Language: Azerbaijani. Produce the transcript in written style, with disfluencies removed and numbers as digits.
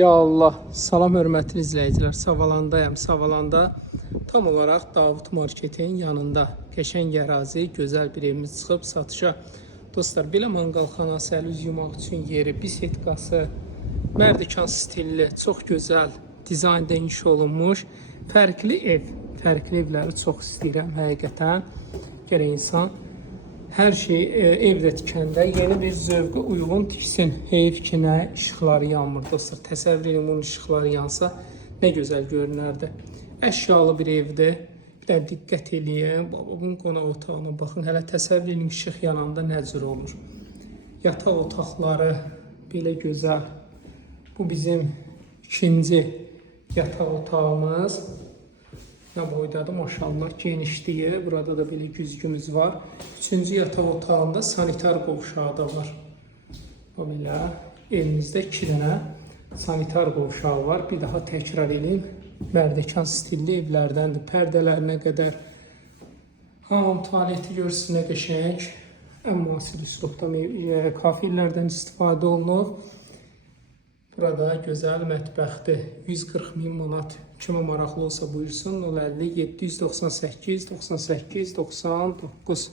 Ya Allah, salam hörmətli izləyicilər. Savalandayım. Savalanda tam olaraq Davut Marketin yanında qəşəng ərazi, gözəl bir evimiz çıxıb satışa. Dostlar, belə manqalxanası, əl üz yumaq üçün yeri, bisetkası, mərdikan stilli, çox gözəl dizaynda inşa olunmuş fərqli ev. Fərqli evləri çox istəyirəm həqiqətən. Gərək insan hər şey evdə tikəndə yeni bir zövqə uyğun tiksin. Heyf ki, nə işıqları yanmır dostlar. Təsəvvür edin, bunun işıqları yansa nə gözəl görünərdi. Əşyalı bir evdir. Bir də diqqət eləyin. Babamın qonaq otağına baxın. Hələ təsəvvür edin, işıq yananda nə cür olur. Yataq otaqları belə gözəl. Bu bizim ikinci yataq otağımız. Nə boydadır, maşallah genişliyi. Burada da belə güzgümüz var. Üçüncü yataq otağında sanitar qovşağı da var. O belə elimizdə 2 dənə sanitar qovşağı var. Bir daha təkrar edeyim. Mərdikan stilli evlərdəndir. Pərdələrinə qədər. Hamam tualeti görsün nə qəşəng. Ən müasir üslubda kafirlərdən istifadə olunur. Burada gözəl mətbəxdir. 140 min manat. Kimə maraqlı olsa buyursun. 050 798 98 99.